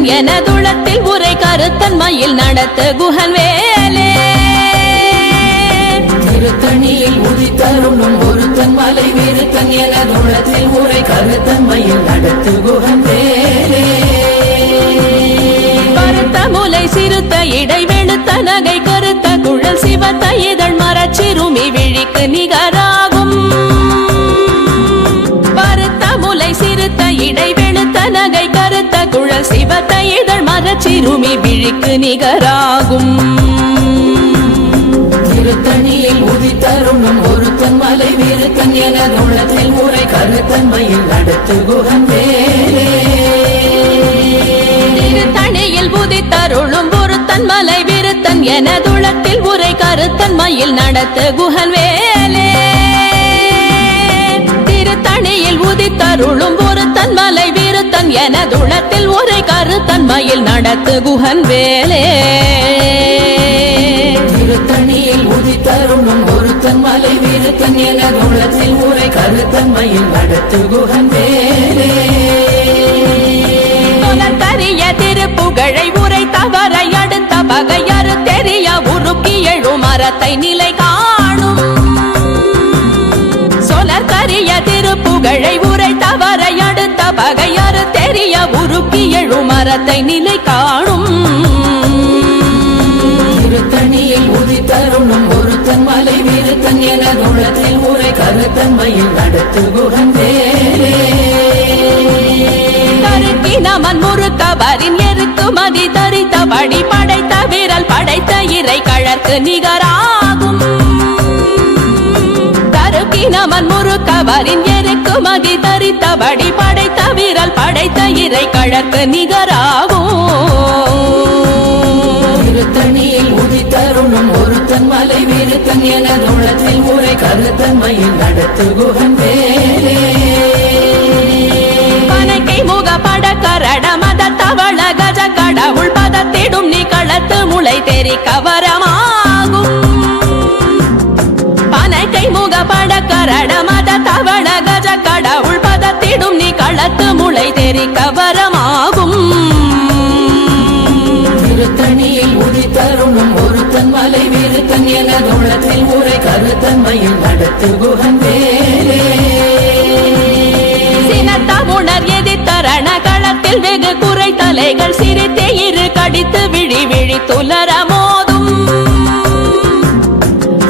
விருத்தன் எனதுளத்தில் உரை கருத்தன்மையில் நடத்து குகன் வேலே திருத்தணியில் உதித்தருளும் ஒருத்தன் மலை விருத்தன் எனதுளத்தில் உரை கருத்தன்மையில் நடத்து குகன் வேலே பருத்த முலை சிறுத்த இடை வெளுத்த நகை கருத்த குழல் சிவத்த இதழ் மரச்சிறுமி விழிக்கு நிகராகும் பருத்த முலை சிறுத்த இடை வெளுத்த நகை கருத்த குழல் சிவத்த இதழ் மரச்சிறுமி விழிக்கு நிகராகும் திருத்தணியில் உதித்தருளும் ஒருத்தன் மலை விருத்தன் எனதுளத்தில் உரை கருத்தன்மையில் நடத்து குகன் வேலே திருத்தணியில் உதித்தருளும் ஒருத்தன் மலை விருத்தன் எனதுளத்தில் உரை கருத்தன்மையில் நடத்து குகன் வேலே திருத்தணியில் உதித்தருளும் ஒருத்தன் மலை விருத்தன் எனதுளத்தில் உரை கருத்தன்மையில் நடத்து குகன் வேலே திருத்தணியில் உதித்தருளும் ஒருத்தன் மலை விருத்தன் எனதுளத்தில் உரை கருத்தன்மையில் நடத்து குகன் வேலே புலத்தறிய திருப்புகழை உரை தவறை அடுத்த பகையறு தெரிய உருக்கி எழும் மரத்தை நிலை காணும் சொலத்தறிய திருப்புகழை உரை தவறை அடுத்த பகையறு தெரிய உருக்கி எழும் மரத்தை நிலை காணும் திருத்தணியில் உதித்தருளும் ஒருத்தன் மலை விருத்தன் எனதுளத்தில் உரை கருத்தன்மையில் நடத்து குகன் வேலே நமன் முறுக்கவரின் எருக்கு மதி தரித்தபடி படைத்த விரல் படைத்த இறை கழற்கு நிகராகும் தருக்கி நமன் முறுக்கவரின் எருக்கு மதி தரித்தபடி படைத்த விரல் படைத்த இறை கழற்கு நிகராகும் திருத்தணியில் உதித்தருளும் ஒருத்தன் மலை விருத்தன் எனதுளத்தில் உரை கருத்தன்மையில் நடத்து குகன் வேலே முக பட கரட மத தவள கஜ கடவுள் பதத்திடும் நீ களத்து முளை தெரி கவரமாகும் பனைக்கை முக பட கரட மத தவள கஜ கடவுள் பதத்திடும் நீ களத்து முளை தெரி கவரமாகும் திருத்தணியில் உதித்தருளும் ஒருத்தன் மலை விருத்தன் எனதுளத்தில் உரை கருத்தன்மையில் நடத்து குகன் வேலே சினத்தமுணர் எதிர்த்தரண களத்தில் வெகு குறை தலைகள் சிரித்தே இரு கடித்து விழி விழி துலர மோதும்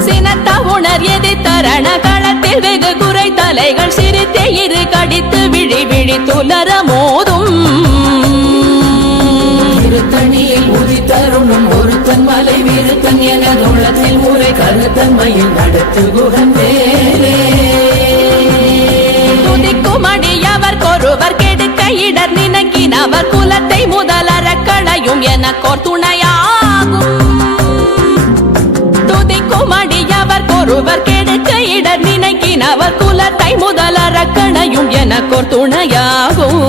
சினத்தமுணர் எதிர்த்தரண களத்தில் வெகு குறை தலைகள் சிரித்தே இரு கடித்து விழி விழி துலர மோதும் திருத்தணியில் உதித்தருளும் ஒருத்தன் மலை விருத்தன் எனதுளத்தில் உரை கருத்தன்மையில் நடத்து குகன் வேலே துதிக்குமடியவர் கொருவர் கெடுக்க இடர் நினைக்கினவர் குலத்தை முதலற களையும் எனக்கோர் துணையாகும் துதிக்குமடியவர் கொருவர் கெடுக்க இடர் நினைக்கினவர் குலத்தை முதலற களையும் எனக்கோர் துணையாகும்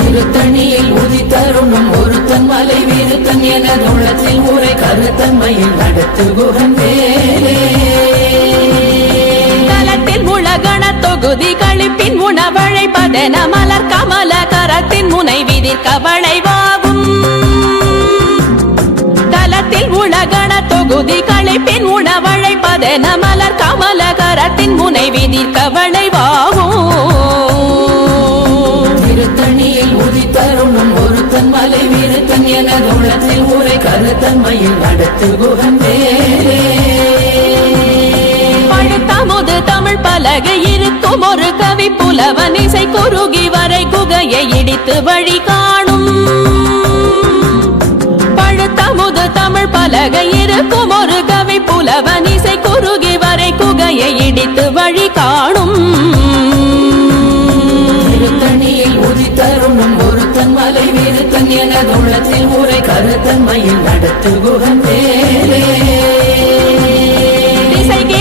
திருத்தணியில் உதித்தருளும் ஒருத்தன் மலை விருத்தன் எனதுளத்தில் உரை கருத்தன்மையில் நடத்து குகன் வேலே உலகண தொகுதி கழிப்பின் உணவழைப்பதென மலர் கமல கரத்தின் முனை விதிர் கவளைவாகும் தலத்தில் உலகண தொகுதி கழிப்பின் உணவழைப்பதென மலர் கமல கரத்தின் முனை விதிர் கவளைவாகும் திருத்தணியில் உதித்தருளும் ஒருத்தன் மலை விருத்தன் எனதுளத்தில் உரை கருத்தன்மையில் நடத்து குகன் வேலே தமுது தமிழ் பலகை இருக்கும் ஒரு கவி புலவன் இசை குறுகி வரை குகையை இடித்து வழி காணும் பழுத்தமுது தமிழ் பலகை இருக்கும் ஒரு கவி புலவன் இசை குறுகி வரை குகையை இடித்து வழி காணும் திருத்தணியில் உதித்தருளும் ஒருத்தன் மலை விருத்தன் எனதுளத்தில் உரை கருத்தன்மையில் நடத்து குகன் வேலே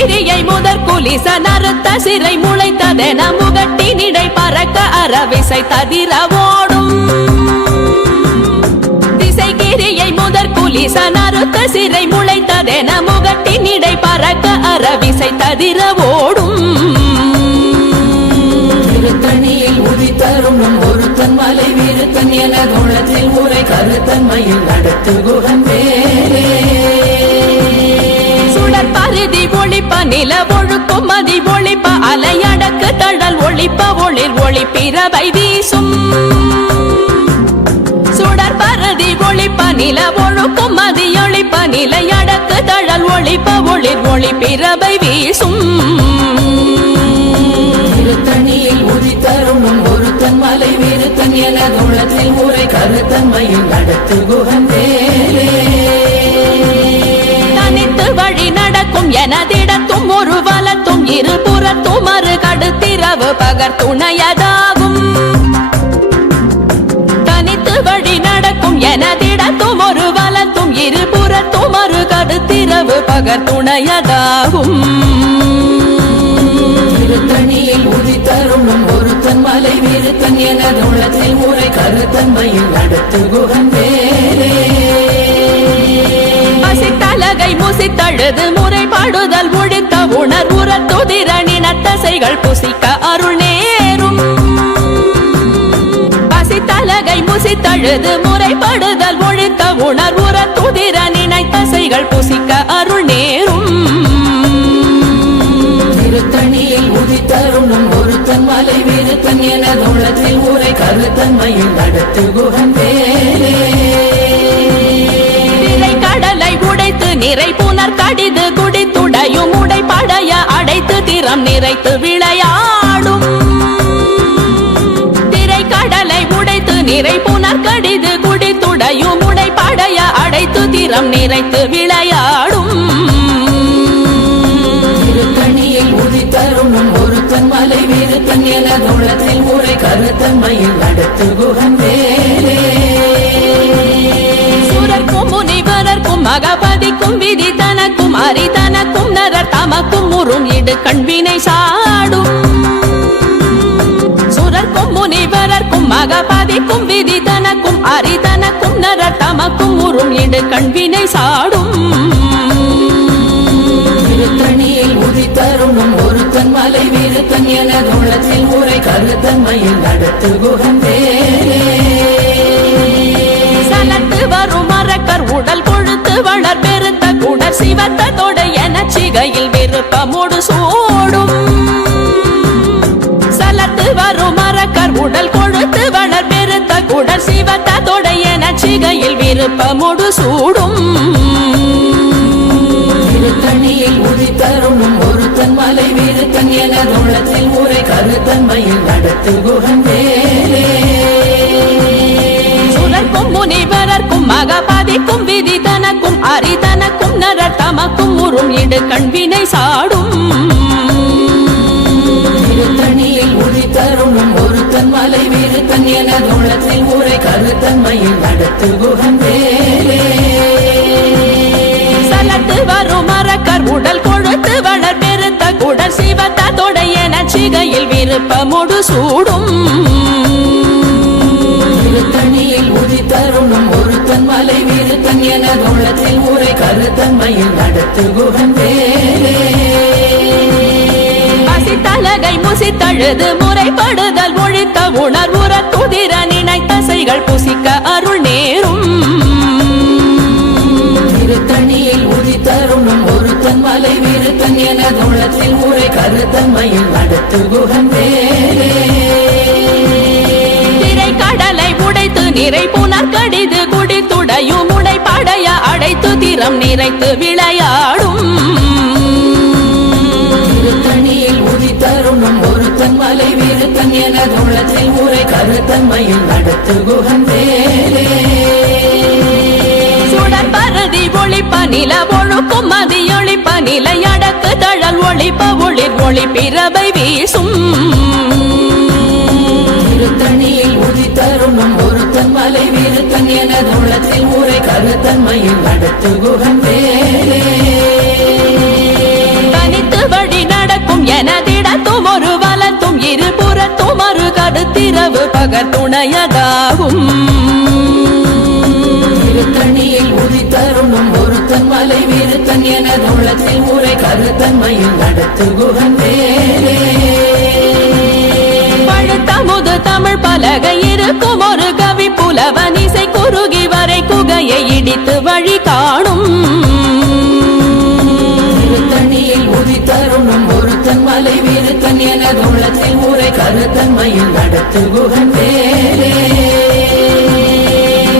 கிரியை முதற் குலிச நறுத்த சிறை முளைத்ததென முகட்டினிடை பறக்க அரவிசை ததிர ஓடும் திசைகிரியை முதற் குலிச நறுத்த சிறை முளைத்ததென முகட்டினிடை பறக்க அரவிசை ததிர ஓடும் திருத்தணியில் உதித்தருளும் ஒருத்தன் ஒருத்தன் மலை விருத்தன் எனது உள்ளத்தில் உரை கருத்தன்மையில் நடத்து குகன் வேலே சுடர் பருதி ஒளிப்ப நில ஒழுக்கும் மதி ஒளிப்ப அலையடக்கு தழல் ஒளிப்ப ஒளிர் ஒளி பிறவை வீசும் சுடர் பருதி ஒளிப்ப நில ஒழுக்கும் மதி ஒளிப்ப நிலையடக்கு தழல் ஒளிப்ப ஒளிர் ஒளி பிறவை வீசும் திருத்தணியில் உதித்தருணும் ஒருத்தன் மலை விருத்தன் எனது உள்ளத்தில் உரை கருத்தன்மையில் நடத்து குகன் வேலே தனித்து வழி நடக்கும் எனதிடத்தும் ஒரு வலத்தும் இருபுறத்தும் மறு கடுத்திரவு பகர் துணையதாகும் தனித்து வழி நடக்கும் எனதிடத்தும் ஒரு வலத்தும் இருபுறத்தும் மறு கடுத்திரவு பகர் துணையதாகும் திருத்தணியில் உதித்தருணும் ஒருத்தன் மலை விருத்தன் எனது உள்ளத்தில் உரை கருத்தன்மையில் நடத்து குகன் வேலே பசித்தலகை முசித்தழுது முறைப்பாடுதல் ஒழித்த உணர்வுற துதிரணினத்தசைகள் புசிக்க அருள் நேரும் பசித்தலகை முசித்தழுது முறைப்படுதல் ஒழித்த உணர்வுற துதிரணினத்தசைகள் புசிக்க அருள் நேரும் திருத்தணியில் உதித்தருணும் ஒருத்தன் மலை விருத்தன் எனது உள்ளத்தில் உரை கருத்தன்மையில் நடத்து குகன் வேலே கடலை உடைத்து நிறை புனர் கடிது குடித்துடையும் உடைப்படைய அடைத்து திறம் நிறைத்து விளையாடும் திரை கடலை உடைத்து நிறை புனர் கடிது குடித்துடையும் உடைப்படைய அடைத்து திறம் நிறைத்து விளையாடும் திருத்தணியில் உதித்தருணும் ஒருத்தன் மலை விருத்தன் எனது உள்ளத்தில் உரை கருத்தன்மையில் நடத்து குகன் வேலே சுரர்க்கும் முனிவரர்க்கும் மகபதிக்கும் விதி தனக்கும் அரிதனக்கும் நரர் தமக்கும் உறும் இடு கண்வினை சாடும் சுரர்க்கும் முனிவரர்க்கும் மகபதிக்கும் விதி தனக்கும் அரிதனக்கும் நரர் தமக்கும் உறும் இடு கண்வினை சாடும் திருத்தணியில் உதித்தருணும் ஒருத்தன் மலை விருத்தன் எனது உள்ளத்தில் உரை கருத்தன்மையில் நடத்து குகன் வேலே சலத்து வரும் மரக்கர் உடல் கொழுத்து வளர் பெருத்த குடர் சிவத்த தொட என சிகையில் விருப்பமோடு சூடும் சலத்து வரும் மரக்கர் உடல் கொழுத்து வளர் பெருத்த குடர் சிவத்த தொட என சிகையில் விருப்பமோடு சூடும் திருத்தணியில் உதித்தருணும் ஒருத்தன் மலை விருத்தன் எனது உள்ளத்தில் உரை கருத்தன்மையில் நடத்து குகன் வேலே சுரர்க்கும் முனிவரர்க்கும் மகபதிக்கும் விதி தனக்கும் அரிதனக்கும் நரர் தமக்கும் உறும் இடு கண்வினை சாடும் திருத்தணியில் உதித்தருணும் ஒருத்தன் மலை விருத்தன் எனது உள்ளத்தில் உரை கருத்தன்மையில் நடத்து குகன் வேலே சலத்து வரும் மரக்கர் உடல் கொழுத்து வளர் பெருத்த குடர் சிவத்த தொட என சிகையில் விருப்பமோடு சூடும் திருத்தணியில் உதித்தருணும் ஒருத்தன் மலை விருத்தன் எனது உள்ளத்தில் உரை கருத்தன்மையில் நடத்து குகன் வேலே பசித்தலகை முசித்தழுது முறைப்படுதல் ஒழித்த உணர்வுற துதிர நினைத்தசைகள் புசிக்க அருள் நேரும் திருத்தணியில் உதித்தருணும் ஒருத்தன் மலை விருத்தன் எனது உள்ளத்தில் உரை கருத்தன்மையில் நடத்து குகன் வேலே திரை கடலை உடைத்து நிறை புனர் கடிது குடித்துடையும் உடைப்படைய அடைத்து திறம் நிறைத்து விளையாடும் திருத்தணியில் உதித்தருணும் ஒருத்தன் மலை விருத்தன் எனது உள்ளத்தில் உரை கருத்தன்மையில் நடத்து குகன் வேலே சுடர் பருதி ஒளிப்ப நில ஒழுக்கும் மதி ஒளிப்ப நிலையடக்கு தழல் ஒளிப்ப ஒளிர் ஒளி பிறவை வீசும் திருத்தணியில் உதித்தருணும் ஒருத்தன் மலை விருத்தன் எனது உள்ளத்தில் உரை கருத்தன்மையில் நடத்து குகன் வேலே தனித்து வழி நடக்கும் எனதிடத்தும் ஒரு வலத்தும் இருபுறத்தும் மறு கடுத்திரவு பகர் துணையதாகும் திருத்தணியில் உதித்தருணும் ஒருத்தன் மலை விருத்தன் எனது உள்ளத்தில் உரை கருத்தன்மையில் நடத்து குகன் வேலே பழுத்தமுது தமிழ் பலகை இருக்கும் ஒரு கவி புலவன் இசை குறுகி வரை குகையை இடித்து வழி காணும் திருத்தணியில் உதித்தருணும் ஒருத்தன் மலை வீருத்தன் எனது உள்ளத்தில் ஊரை கருத்தன்மையில் நடத்து குகன் வேலே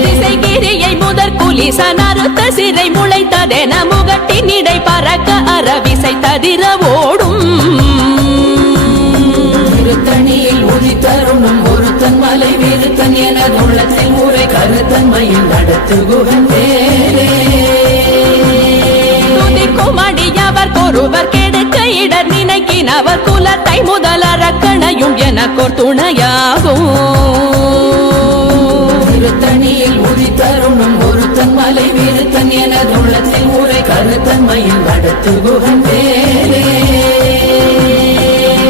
திசைகிரியை முதற் குலிசன் அறுத்த சிறை முளைத்ததென முகட்டின் இடை பறக்க அறவிசை ததிர ஓடும் திருத்தணியில் உதித்தருணும் ஒருத்தன் மலை வீருத்தன் எனது உள்ளத்தில் ஊரை கருத்தன்மையில் நடத்து குகன் வேலே துதிக்குமடியவர் ஒருவர் கெடுக்க இடர் நினைக்கினவர் குலத்தை முதல் அரக்கணையும் எனக்கோர் துணையாகும் திருத்தணியில் உதித்தருணும் ஒருத்தன் மலை வீருத்தன் எனது உள்ளத்தில் ஊரை கருத்தன்மையில் நடத்து குகன் வேலே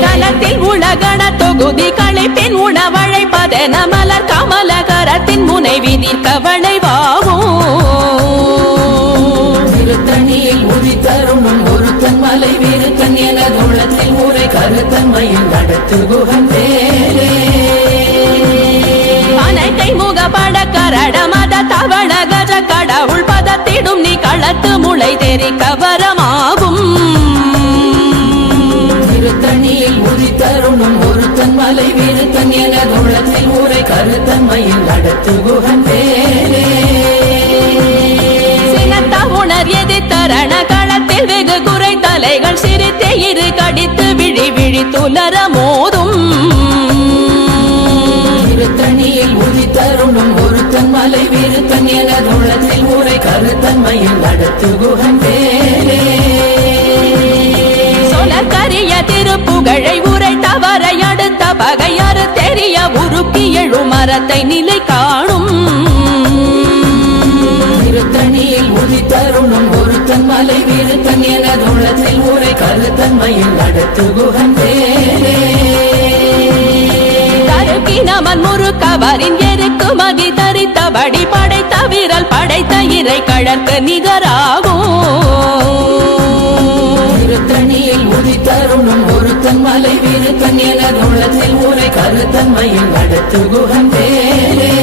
தலத்தில் உலகண தொகுதி களைப்பின் உணவழைப்பதென மலர் கமலகரத்தின் முனைவி நிற்கவளைவாகும் திருத்தணியில் உதித்தருணும் ஒருத்தன் மலை வீருத்தன் எனது உள்ளத்தில் ஊரை கருத்தன்மையில் நடத்து குகன் வேலே அனைத்தை முகப்பட கரட மத தவள கஜ கடவுள் பதத்திடும் நீ களத்து முளை தெரிக்க வரமாகும் திருத்தணியில் உதித்தருணும் ஒருத்தன் மலை வீருத்தன் எனது உள்ளத்தில் ஊரை கருத்தன்மையில் நடத்து குகன் வேலே சினத்த உணர் எதிர்த்தரண களத்தில் வெகு குறை தலைகள் சிரித்தே இரு கடித்து விழி விழி துலர மோதும் திருத்தணியில் உதித்தருணும் ஒருத்தன் மலை வீருத்தன் எனது உள்ளத்தில் ஊரை கருத்தன்மையில் நடத்து குகன் வேலே சொலக்கரிய திருப்புகழை உரை தவறை அடுத்த பகையாறு தெரிய உருக்கி எழு மரத்தை நிலை காணும் திருத்தணியில் உதித்தருணும் ஒருத்தன் மலை வீருத்தன் எனது உள்ளத்தில் ஊரை கருத்தன்மையில் நடத்து குகன் வேலே தருக்கினமன் முறுக்கவரின் எருக்கு மதி தரித்தபடி படைத்த விரல் படைத்த இறை கழற்கு நிகராகும் திருத்தணியில் உதித்தருணும் ஒருத்தன் மலை வீருத்தன் எனது உள்ளத்தில் ஊரை கருத்தன்மையில் நடத்து குகன் வேலே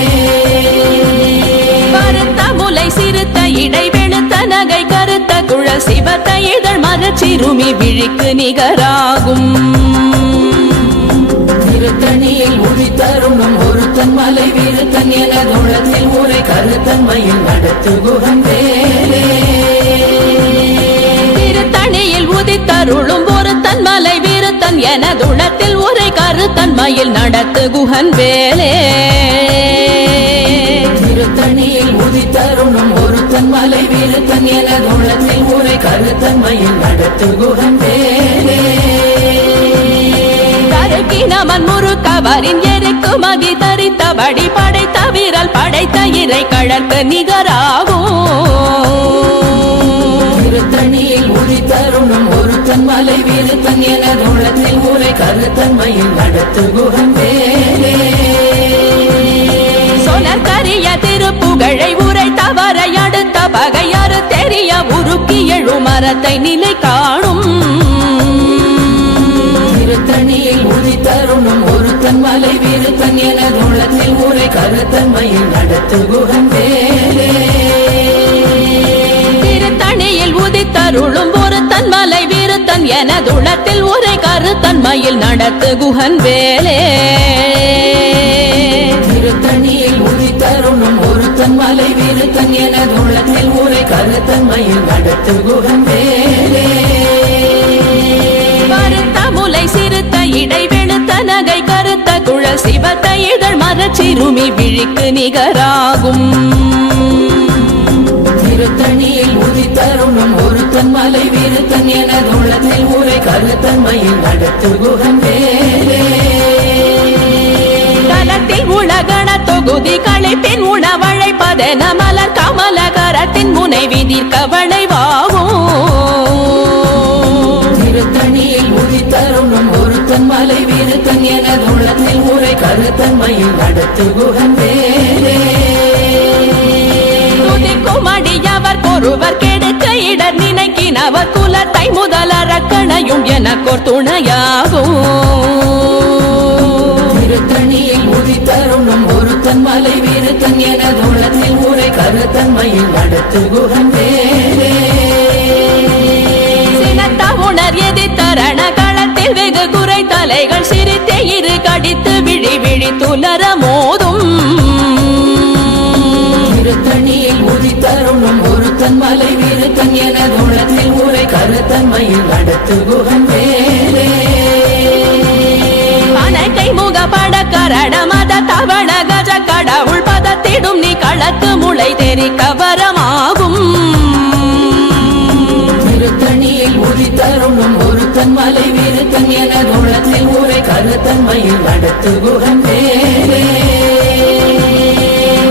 கருத்த முலை சிறுத்த இடை வெளுத்த நகை கருத்த குழல் சிவத்த இதழ் மரச்சிறுமி விழிக்கு நிகராகும் திருத்தணியில் உதித்தருணும் ஒருத்தன் மலை வீருத்தன் எனது உள்ளத்தில் ஊரை கருத்தன்மையில் நடத்து குகன் வேலே திருத்தணியில் உதித்தருளும் ஒரு தன்மலை வீருத்தன் எனதுளத்தில் உரை கருத்தன்மையில் நடத்து குகன் வேலே திருத்தணியில் உதித்தருணும் ஒருத்தன் மலை வீருத்தன் எனது உள்ளத்தில் ஊரை கருத்தன்மையில் நடத்து குகன் வேலே கருக்கினமன் முறுக்கவரின் எருக்கு மதி தரித்தபடி படைத்த விரல் படைத்த இறை கழற்கு நிகராகும் திருத்தணியில் உதித்தருணும் ஒருத்தன் மலை வீருத்தன் எனது உள்ளத்தில் ஊரை கருத்தன்மையில் நடத்து குகன் வேலே சொலக்கரிய திருப்புகழை உரை தவறை அடுத்த பகையாறு தெரிய உருக்கி எழு மரத்தை நிலை காணும் திருத்தணியில் உதித்தருணும் ஒருத்தன் மலை வீருத்தன் எனது உள்ளத்தில் ஊரை கருத்தன்மையில் நடத்து குகன் வேலே திருத்தணியில் உதித்தருளும் ஒரு தன்மலை வீருத்தன் எனதுளத்தில் உரை கருத்தன்மையில் நடத்து குகன் வேலே திருத்தணியில் உதித்தருணும் ஒருத்தன் மலை வீருத்தன் எனது உள்ளத்தில் ஊரை கருத்தன்மையில் நடத்து குகன் வேலே கருத்த முலை சிறுத்த இடை வெளுத்த நகை கருத்த குழல் சிவத்த இதழ் மரச்சிறுமி விழிக்கு நிகராகும் திருத்தணியில் உதித்தருணும் ஒருத்தன் மலை வீருத்தன் எனது உள்ளத்தில் ஊரை கருத்தன்மையில் நடத்து குகன் வேலே தலத்தில் உலகண தொகுதி களைப்பின் உணவழைப்பதென மலர் கமலகரத்தின் முனைவி நிற்கவளைவாகும் திருத்தணியில் உதித்தருணும் ஒருத்தன் மலை வீருத்தன் எனது உள்ளத்தில் ஊரை கருத்தன்மையில் நடத்து குகன் வேலே துதிக்குமடியவர் ஒருவர் கெடுக்க இடர் நினைக்கினவர் குலத்தை முதல் அரக்கணையும் எனக்கோர் துணையாகும் தருணம் ஒருத்தன் மலை வீருத்தன் எனது உள்ளத்தில் ஊரை கருத்தன்மையில் நடத்து குகன் வேலே உணர் எதிர்த்தரண களத்தில் வெகு குறை தலைகள் சிரித்தே இரு கடித்து விழி விழி துலர மோதும் திருத்தணியில் உதி தருணம் ஒருத்தன் மலை வீருத்தன் எனது உள்ளத்தில் ஊரை கருத்தன்மையில் நடத்து குகன் வேலே கை முக பட கரட மத தவண கஜ கடவுள் பதத்திடும் நீ களத்து முளை தெரி கவரமாகும் திருத்தணியில் உதி தருணம் ஒருத்தன் மலை வீருத்தன் எனது உள்ளத்தில் ஊரை கருத்தன்மையில் நடத்து குகன் வேலே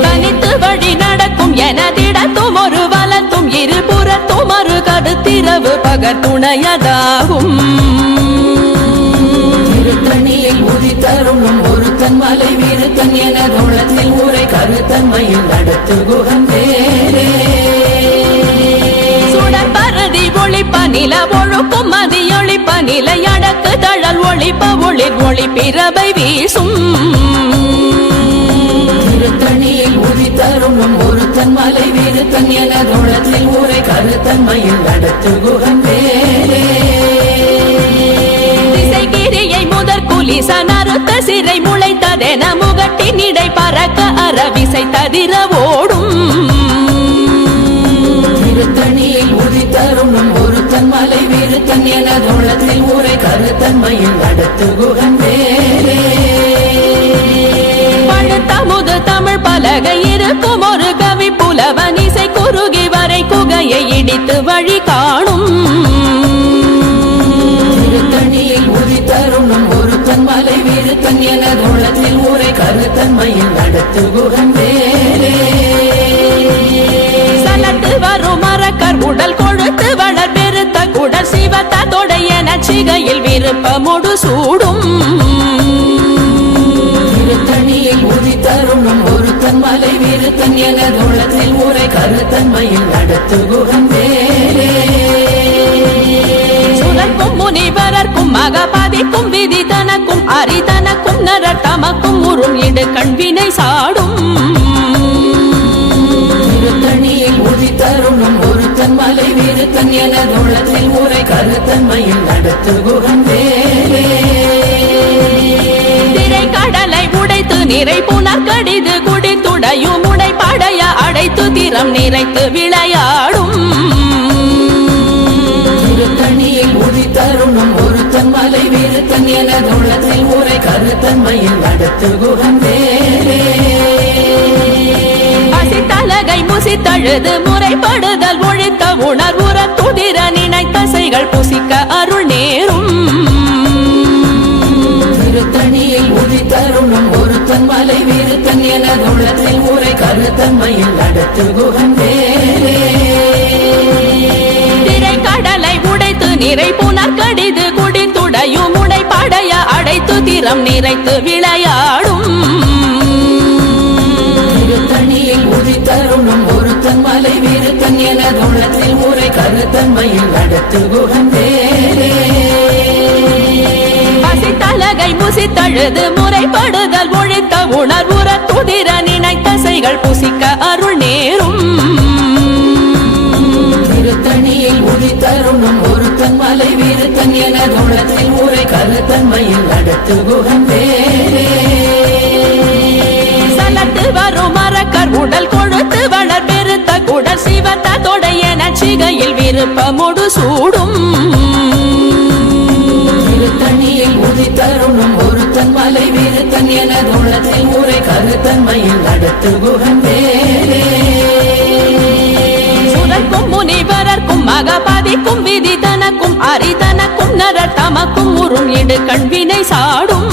தனித்து வழி நடக்கும் எனதிடத்தும் ஒரு வலத்தும் இருபுறத்தும் ஒரு கருத்திரவு பகர் துணையதாகும் திருத்தணியில் உதி தருணம் ஒருத்தன் மலை வீருத்தன் எனது உள்ளத்தில் ஊரை கருத்தன்மையில் நடத்து குகன் வேலே சுடர் பரதி ஒளிப்ப நில ஒழுக்கும் மதி ஒளிப்ப நிலை அடக்கு தழல் ஒளிப்ப ஒளிர் ஒளி பிறவை வீசும் திருத்தணியில் உதி தருணம் ஒருத்தன் மலை வீருத்தன் எனது உள்ளத்தில் ஊரை கருத்தன்மையில் நடத்து குகன் வேலே திசைகிரியை முதற் குலிச நறுத்த சிறை முளைத்ததென முகட்டின் இடை பறக்க அறவிசை ததிர ஓடும் திருத்தணியில் உதி தருணம் ஒருத்தன் மலை வீருத்தன் எனது உள்ளத்தில் ஊரை கருத்தன்மையில் நடத்து குகன் வேலே பழுத்தமுது தமிழ் பலகை இருக்கும் ஒரு கவி புலவன் இசை குறுகி வரை குகையை இடித்து வழி காணும் திருத்தணியில் உதி தருணம் ஒருத்தன் மலை வீருத்தன் எனது உள்ளத்தில் ஊரை கருத்தன்மையில் நடத்து குகன் வேலே சலத்து வரும் மரக்கர் உடல் கொழுத்து வளர் பெருத்த குடல் சிவத்த தொடைய நச்சிகையில் விருப்பமுடு சூடும் திருத்தணியில் உதி தருணம் ஒருத்தன் மலை வீருத்தன் எனது உள்ளத்தில் ஊரை கருத்தன்மையில் நடத்து குகன் வேலே சுரக்கும் முனிவரர்க்கும் மகபதிக்கும் விதி தனக்கும் அரிதனக்கும் நரர் தமக்கும் உறும் இடு கண்வினை சாடும் திருத்தணியில் உதி தருணம் ஒருத்தன் மலை வீருத்தன் எனது உள்ளத்தில் ஊரை கருத்தன்மையில் நடத்து குகன் வேலே திரை கடலை உடைத்து நிறை புனர் கடிது குடித்துடையும் உடை படைய அடைத்து திறம் நிறைத்து விளையாடும் திருத்தணியில் உதி தருணம் ஒருத்தன் மலை வீருத்தன் எனது உள்ளத்தில் ஊரை கருத்தன்மையில் நடத்து குகன் வேலே பசித்தலகை முசித்தழுது முறைப்படுதல் ஒழித்த உணர்வுற துதிர நினைத்தசைகள் புசிக்க அருள் நேரும் திருத்தணியில் உதி தருணம் ஒருத்தன் மலை வீருத்தன் எனது உள்ளத்தில் ஊரை கருத்தன்மையில் நடத்து குகன் வேலே திரை கடலை உடைத்து நிறை புனர் கடிது குடித்துடையும் உடை படைய அடைத்து திறம் நிறைத்து விளையாடும் திருத்தணியில் உதி தருணம் ஒருத்தன் மலை வீருத்தன் எனது உள்ளத்தில் ஊரை கருத்தன்மையில் நடத்து குகன் வேலே பசித்தலகை முசித்தழுது முறைப்படுதல் ஒழித்த உணர்வுற துதிர நினைத்தசைகள் புசிக்க அருள் நேரும் திருத்தணியில் உதி தருணம் ஒருத்தன் மலை வீருத்தன் எனது உள்ளத்தில் ஊரை கருத்தன்மையில் நடத்து குகன் வேலே சலத்து வரும் மரக்கர் உடல் கொழுத்து வளர் பெருத்த குடல் சிவத்த தொடைய நச்சிகையில் விருப்பமுடு சூடும் திருத்தணியில் உதி தருணம் ஒருத்தன் மலை வீருத்தன் எனது உள்ளத்தில் ஊரை கருத்தன்மையில் நடத்து குகன் வேலே சுரக்கும் முனிவரர்க்கும் மகபதிக்கும் விதி தனக்கும் அரிதனக்கும் நரர் தமக்கும் உறும் இடு கண்வினை சாடும்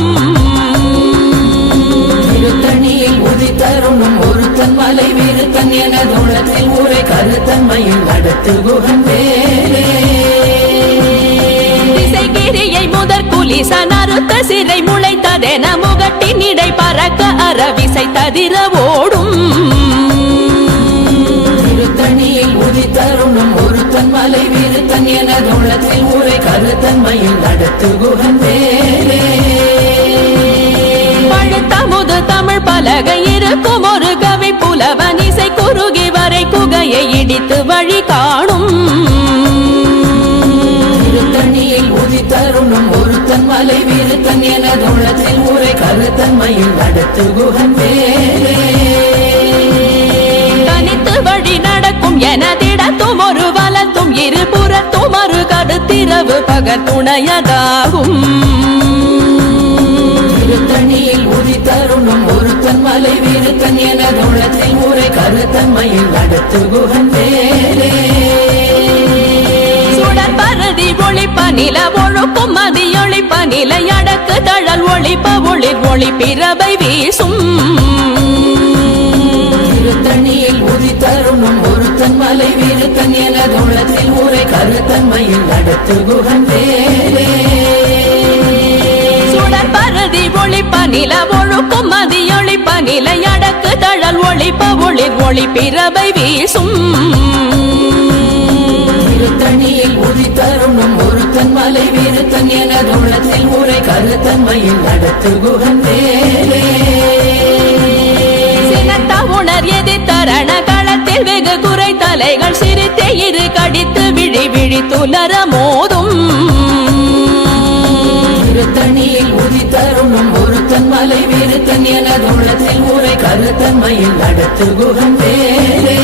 திருத்தணியில் உதி தருணம் ஒருத்தன் மலை வீருத்தன் எனது உள்ளத்தில் ஊரை கருத்தன்மையில் நடத்து குகன் வேலே திசைகிரியை முதற் குலிச நறுத்த சிறை முளைத்ததென முகட்டின் இடை பறக்க அறவிசை ததிர ஓடும் திருத்தணியில் உதி தருணம் ஒருத்தன் மலை வீருத்தன் எனது உள்ளத்தில் ஊரை கருத்தன்மையில் நடத்து குகன் வேலே பழுத்தமுது தமிழ் பல பலகை இருக்கும் ஒரு கவி புலவன் இசை குறுகி வரை குகையை இடித்து வழி காணும் திருத்தணியில் உதித்தருணும் ஒருத்தன் மலை விருத்தன் எனது உள்ளத்தில் உரை கருத்தன்மையில் நடத்து குகன் வேலே தனித்து வழி நடக்கும் எனதிடத்தும் ஒரு வலத்தும் இருபுறத்தும் ஒரு கருத்திரவு பகர் துணையதாகும் திருத்தணியில் உதித்தருணும் ஒருத்தன் மலை விருத்தன் எனது உள்ளத்தில் உரை கருத்தன்மையில் நடத்து குகன் வேலே சுடர் பரதி ஒளிப்ப நில ஒழுக்கும் மதி ஒளிப்ப நிலை அடக்கு தழல் ஒளிப்ப ஒளிர் ஒளி பிறவை வீசும் திருத்தணியில் உதித்தருணும் ஒருத்தன் மலை விருத்தன் எனது உள்ளத்தில் உரை கருத்தன்மையில் நடத்து குகன் வேலே சுடர் பரதி ஒளிப்ப நில ஒழுக்கும் மதி ஒளிப்ப நிலை அடக்கு தழல் ஒளிப்ப ஒளிர் ஒளி பிறவை வீசும் திருத்தணியில் உதித்தருணும் ஒருத்தன் மலை விருத்தன் எனது உள்ளத்தில் உரை கருத்தன்மையில் நடத்து குகன் வேலே சினத்த உணர் எதி தரண களத்தில் வெகு குறை தலைகள் சிரித்தே இரு கடித்து விழி விழி துலர மோதும் திருத்தணியில் உதித்தருணும் ஒருத்தன் மலை விருத்தன் எனது உள்ளத்தில் உரை கருத்தன்மையில் நடத்து குகன் வேலே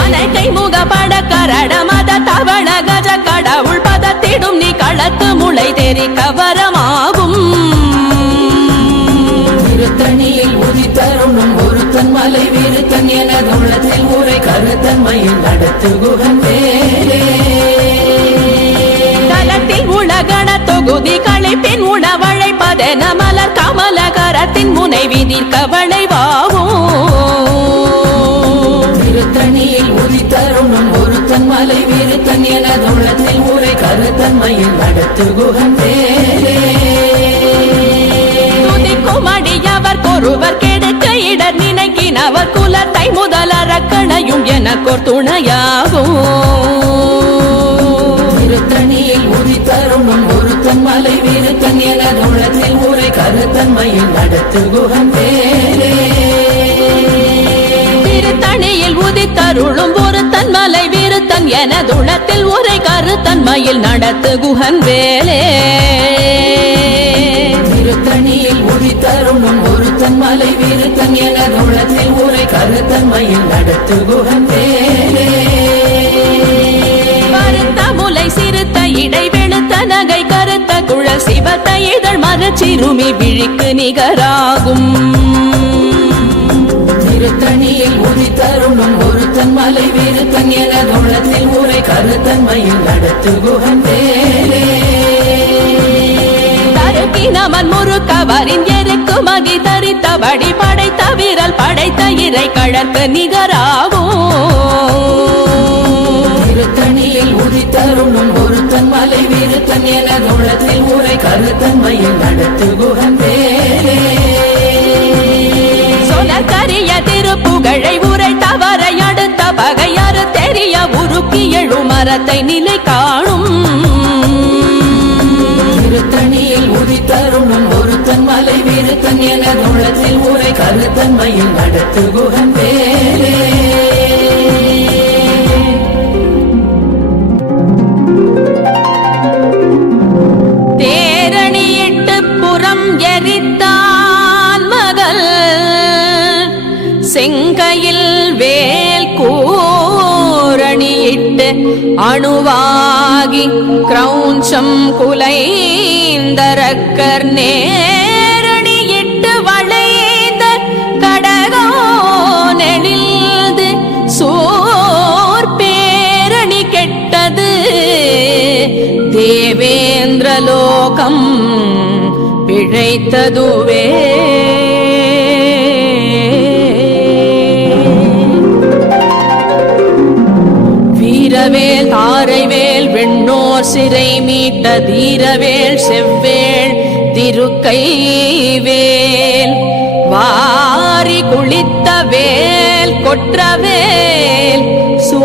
அனைத்தை முகப்பட கரட மத தவண கஜ கடவுள் பதத்திடும் நீ களத்து முளை தெரி கவரமாகும் திருத்தணியில் உதித்தருணும் ஒருத்தன் மலை விருத்தன் எனது உள்ளத்தில் உரை கருத்தன்மையில் நடத்து குகன் வேலே தலத்தில் உலகண தொகுதி களைப்பின் உணவழைப்பதென மலர் கமல கரத்தின் முனை விதிர் கவளைவாகும் திருத்தணியில் உதித்தருணும் ஒருத்தன் மலை விருத்தன் எனது உள்ளத்தில் உரை கருத்தன்மையில் நடத்து குகன் வேலே துதிக்கும் அடியவர் கொருவர் கெடுக்க இடர் நினைக்கினவர் குலத்தை முதலறக்கணையும் எனக்கோர் துணையாகும் திருத்தணியில் உதித்தருணும் ஒருத்தன் மலை விருத்தன் எனது உள்ளத்தில் உரை கருத்தன்மையில் நடத்து குகன் வேலே திருத்தணியில் உதித்தருளும் ஒருத்தன் மலை விருத்தன் எனதுளத்தில் உரை கருத்தன்மையில் நடத்து குகன் வேலே திருத்தணியில் உதித்தருணும் ஒருத்தன் மலை விருத்தன் எனது உள்ளத்தில் உரை கருத்தன்மையில் நடத்து குகன் வேலே கருத்த முலை சிறுத்த இடை வெளுத்த நகை கருத்த குழல் சிவத்த இதழ் மரச்சிறுமி விழிக்கு நிகராகும் திருத்தணியில் உதித்தருணும் ஒருத்தன் மலை விருத்தன் எனது உள்ளத்தில் உரை கருத்தன்மையில் நடத்து குகன் வேலே தருக்கினமன் முறுக்கவரின் எருக்கு மதி தரித்தபடி படைத்த வீரல் படைத்த இறை கழற்கு நிகராகும் திருத்தணியில் உதித்தருணும் ஒருத்தன் மலை விருத்தன் எனது உள்ளத்தில் உரை கருத்தன்மையில் நடத்து குகன் வேலே சொலக்கரிய திருப்புகழை உரை தவறை அடுத்த பகையாறு தெரிய உருக்கி எழு மரத்தை நிலை காணும் திருத்தணியில் உதித்தருணும் ஒருத்தன் மலை விருத்தன் எனது உள்ளத்தில் உரை கருத்தன்மையில் நடத்து குகன் வேலே தேரணியிட்டு புறம் எரித்தான் மகள் செங்கையில் வேல் கூரணியிட்டு அணுவாகி கிரௌஞ்சம் குலைந்தரக்கர் நேரணியிட்டு வளைந்த கடகோ நெளிந்து சோர் பேரணி கெட்டது தேவேந்திரலோகம் பிழைத்ததுவே வீரவேல் தாரைவேல் வெண்ணோர் சிறை மீட்ட தீரவேல் செவ்வேள் திருக்கைவேல் வாரி குளித்த வேல் கொற்றவேல் சோ